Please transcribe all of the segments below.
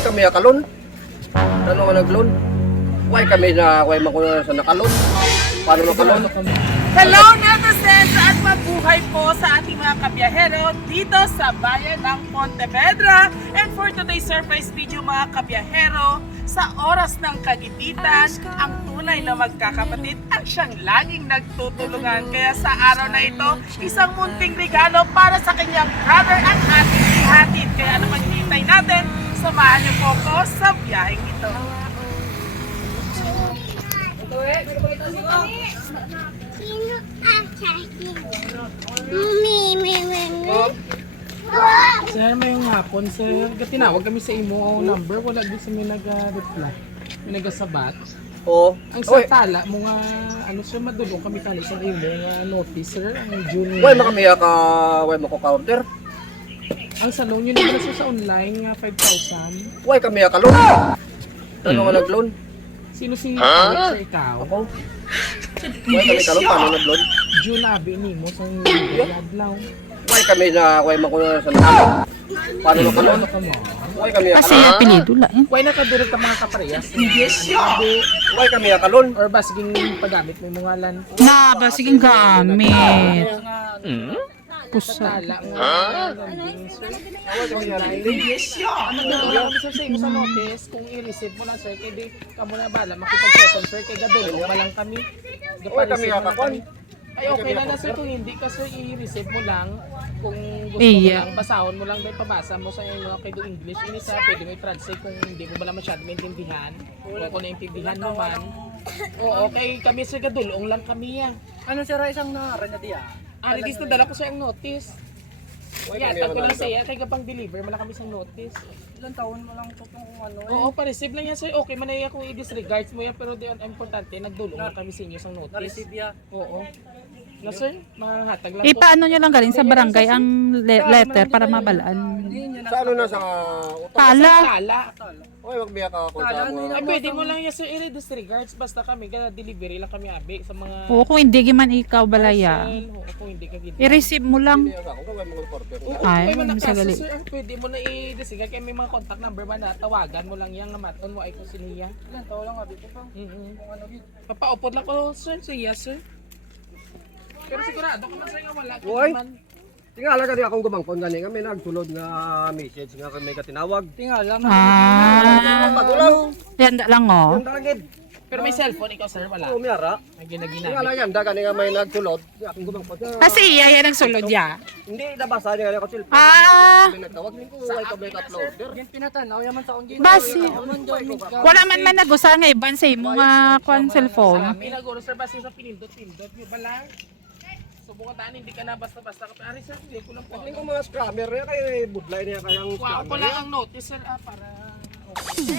Why kami akalon? Ano nga naglon? Why kami na why makuha sa nakalon? Paano nakalon? Hello netizens at mabuhay po sa ating mga kabiyahero dito sa bayan ng Pontevedra. And for today's surprise video mga kabiyahero, sa oras ng kagipitan, ang tunay na magkakapatid ang siyang laging nagtutulungan. Kaya sa araw na ito, isang munting regalo para sa kanyang brother ang ating ihatid. Kaya ano maghihintay natin, samahan niyo po ko sa biyaheng ito. Sino ang sakin? Mimi. Sir, mayong hapon, sir. Tinawag kami sa imo number, wala din sa may nag-reply. May nagasabat. Oo. Ang sa tala mo nga, ano sir, madulong kami kani sa imo nga notice, sir, ang June. Why makamiya ka, why mako counter? Ang salon yun naman sa online nga 5,000. Why kami akalon? Ano nga naglon? Sino si Alex, sir, ikaw? Ako. Why kami kalon? Paano naglon? June abi ni mo sa adlaw. Why kami na why makuha sa nakalon? Paano nakalon? Ano ka mo? Why kami Kasi akalon? apelido la eh. Why nakadirect ka mga kaparehas? Yes, Why kami akalon? Or ba siging paggamit mo yung mga lan? Na, basiging gamit. Sa Pusa. tala nga. Ano lang kami sir sa imo sa notice kung i-receive mo lang sir kay di kamo na bala makipag-second sir kay gadulong ba lang kami. Why kami akakon? Ay okay na sir kung hindi ka sir i-receive mo lang kung gusto mo Iya. lang basahon mo lang dahil pabasa mo sa inyo kay do English ini sa pwede mo i-translate kung hindi mo bala masyado maintindihan o kung naintindihan mo man. Oo okay kami sir gadulong lang kami ya. Ano sira isang naran na diya? Nagis na dala ko sa yung notice. Yeah, tag ko lang sa iya kay kapang deliver man na kami sa notice. Ilang taon mo lang ito kung ano eh. Oo, pa-receive lang yan sir. Okay man na iya kung i-disregards mo yan pero di ang importante nagdulong lang kami sa inyo sa notice. Na-receive ya. Oo. Na sir, mahatag lang Eh, paano nyo lang galing sa barangay ang letter para mabalaan? Hindi nyo na. Sa ano na sa utang? Pala. Tala. Why magbiya ka ako sa mga... Ay, pwede mo lang yan sir i-disregards basta kami delivery lang kami abi sa mga Oo, kung hindi man ikaw balaya. parcel. Oo, kung hindi ka gid. I-receive mo lang. Hindi ako kung mga order. Oo, Ay, may ano mga sa kaso gali? sir, pwede mo na i-disregard kaya may mga contact number ba na tawagan mo lang yan nga maton mo ay kung sino yan. Ilang taon lang abi ko pang Mm-hmm. kung ano yun. Papaupod lang ko sir, say yes sir. Pero sigurado ko man sir nga wala. Uy. Man. Tingala ka di akong gumangkon gani nga may nagsulod nga message nga may katinawag. Tingala man. Ah, Pagulaw. yanda lang oh. Yung daragid. Pero may cellphone ikaw sir wala. Umiyara. Ay ginaginamit. Tingala yan da gani nga may nagsulod. Di akong gumangkon. Kasi iya yan ang sulod ya. Hindi nabasa niya ako cellphone. Ah, May nagtawag din ko why ka may uploader. Yung pinatanaw yaman sa akong gina. basi. Aman daw mi ka. Wala man nagusa nga iban sa imo nga kwan cellphone. Kami naguro sir basta sa pinindot-pindot mo ba lang. Subukan taan hindi ka na basta-basta ka. Ari sir, hindi ko lang po. Tingko mga scammer niya kay budlay niya kayang Kuha ko lang ang notice sir para okay.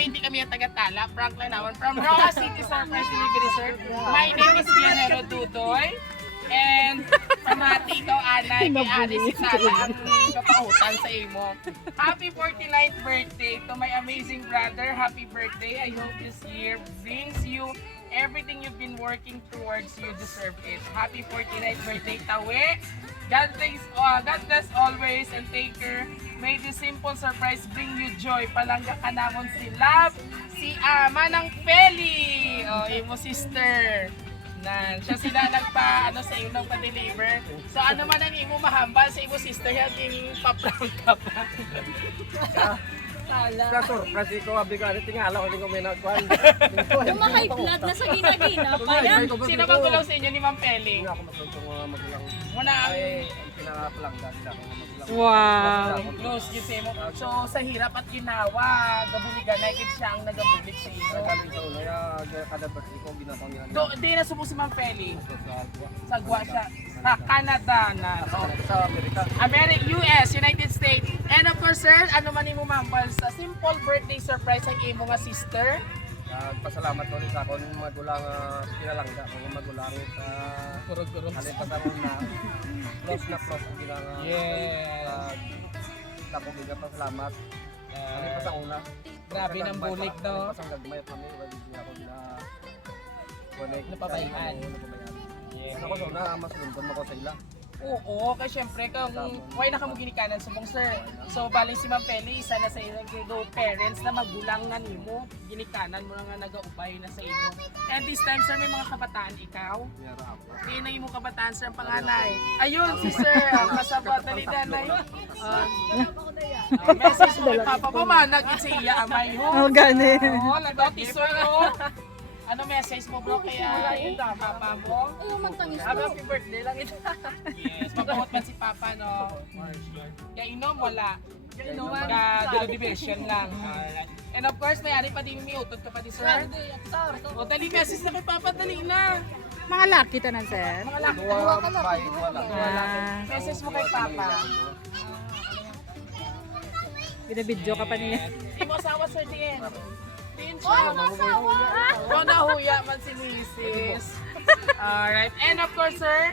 Hindi kami yung taga-Tala, Franklin naman. From Roa City Surprise Delivery Sir. My name is Bianero Dudoy. And from Hati, ikaw, Anay, kay Alice si Tala, ang kapautan sa imo. Happy 49th birthday to my amazing brother. Happy birthday. I hope this year brings you everything you've been working towards. You deserve it. Happy 49th birthday, Tawe. God bless always and take care. May this simple surprise bring you joy. Palangga ka namon si Love, si Manang Feli. O, imo sister. Nan, siya sila sa iyo nagpa-deliver. So ano man ang imo mahambal sa imo sister, yung pa-prank ka pa. Sa surprise ko abi ka tingala ko may nagkwan. Yung mga high blood na sa gina-gina pa yan. Sino magulaw sa inyo ni Ma'am Feli? Hindi ako matuntong mga magulang. Muna ang Ay, ang pinaka-palangga sila ako magulang. Wow. close yun sa imo. So sa hirap at ginawa, gabuligan na ikit siya ang nagabulig sa imo. Nagkaling sa una, kada birthday ko ginataw niya. Do, di na subo si Ma'am Feli. Sa Agua. Sagwa siya. Sa Canada na. So, Sa Amerika. US, United States. And of course, sir, ano man imo mambal sa simple birthday surprise ang imo nga sister. Pasalamat ko rin sa akong magulang pinalangga. Mga magulang sa Kurog-kurog. alin pa sa na close ang ginanga. Yes. ako bigat pa salamat. Ano pa sa una? Grabe ng bulig, no? Ano pa sa gagmay kami, wala din ako na connect. Napabayaan. Yes. Ako sa una, mas lundon ako sa ila. Oo, kaya syempre kung why na kamo ginikanan subong sir. So bali si Ma'am Feli isa na sa ilang parents na magulang nga nimo, ginikanan mo na nga nagaubay na sa imo. And this time sir may mga kabataan ikaw. Yara ako. Kaya na imo kabataan sir ang panganay. Ayun si sir, ang kasabot na ni nanay. Message mo kay Papa mo manag si iya amay ho. Oh, gani. Oo, nagdoti sir ho. Ano message mo bro kaya yung papa mo? Ayaw magtangis Happy birthday lang ito. Yes, mabuhot man si Papa, no? Kaya inom, wala. Ka division lang. Alright. And of course, may-ari pa din may utod ka pa din, sir. O, dali message na kay Papa, dali na. Mga laki tanan, sir. Mga laki. Duwa, bait, wala. Message mo kay Papa. Binabidyo ka pa niya. Hindi mo asawa, sir, din. Oh, nahuya man si Mrs. Alright. And of course, sir,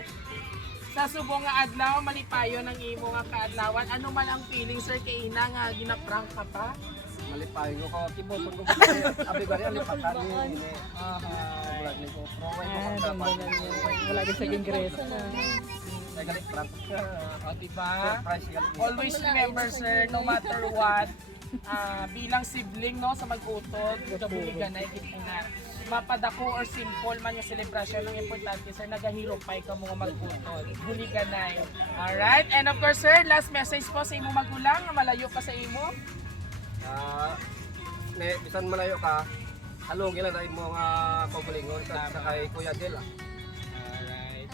sa subong nga adlaw, malipayo ng imo nga kaadlawan. Ano man ang feeling, sir, kay ina nga ginaprank ka pa? Malipayo ko, kibusog ko. Abi bari alipakan ni. Wala ni ko. Wala din sa gingreso. Nagalit prank. O, diba? Surprise galit. Always remember, sir, no matter what, bilang sibling, no, sa mag-utod, kabuligan na, na mapadako or simple man yung celebration, ang importante, sir, nagahirupay ka mga mag-utod. Buligan na yun. Alright? And of course, sir, last message po sa imo magulang, malayo pa sa imo. Bisan malayo ka, halongin lang dahil mo nga pagbulingon sa kay Kuya Del. Alright.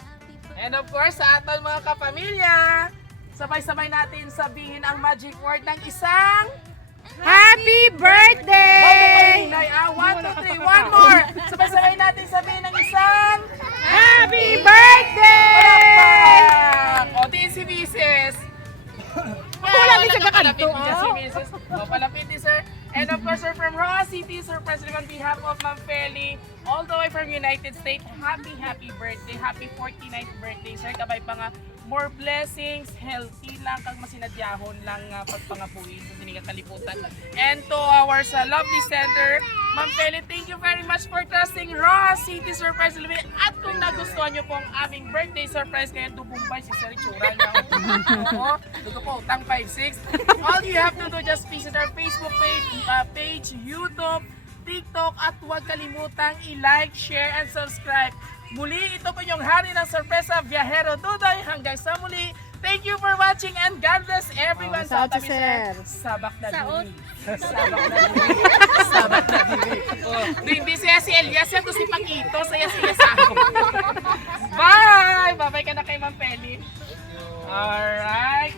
And of course, sa aton mga kapamilya, sabay-sabay natin sabihin ang magic word ng isang Happy birthday! Hinay, 1, 2, 3, one more! Sabay-sabay natin sabihin ng isang Happy birthday! O, di si Mrs. Wala din sa kakanto, Si Mrs. O, palapit ni sir. And of course, sir, from Roa City, Sir President, on behalf of Ma'am Feli, all the way from United States, happy birthday, happy 49th birthday, sir. Kabay pa nga, more blessings, healthy lang, kag masinadyahon lang pagpangapuin sa sinigang kaliputan. And to our lovely center, Ma'am Feli, thank you very much for trusting Roa City Surprise Delivery. At kung nagustuhan nyo pong aming birthday surprise, kaya dubumbay si Sir Itsura niya. Oo, dugo po, utang 5-6. All you have to do, just visit our Facebook page, YouTube, TikTok, at huwag kalimutang i-like, share, and subscribe. Muli, ito po yung hari ng sorpresa, Viajero Dudoy. Hanggang sa muli, thank you for watching and God bless everyone. Sa tabi, sir. Sabak na dili. Sabak na dili. Sabak na dili. Hindi siya si Elias, yan to si Paquito. Saya sa ako. Bye! Bye-bye ka na kay Ma'am Feli. Alright.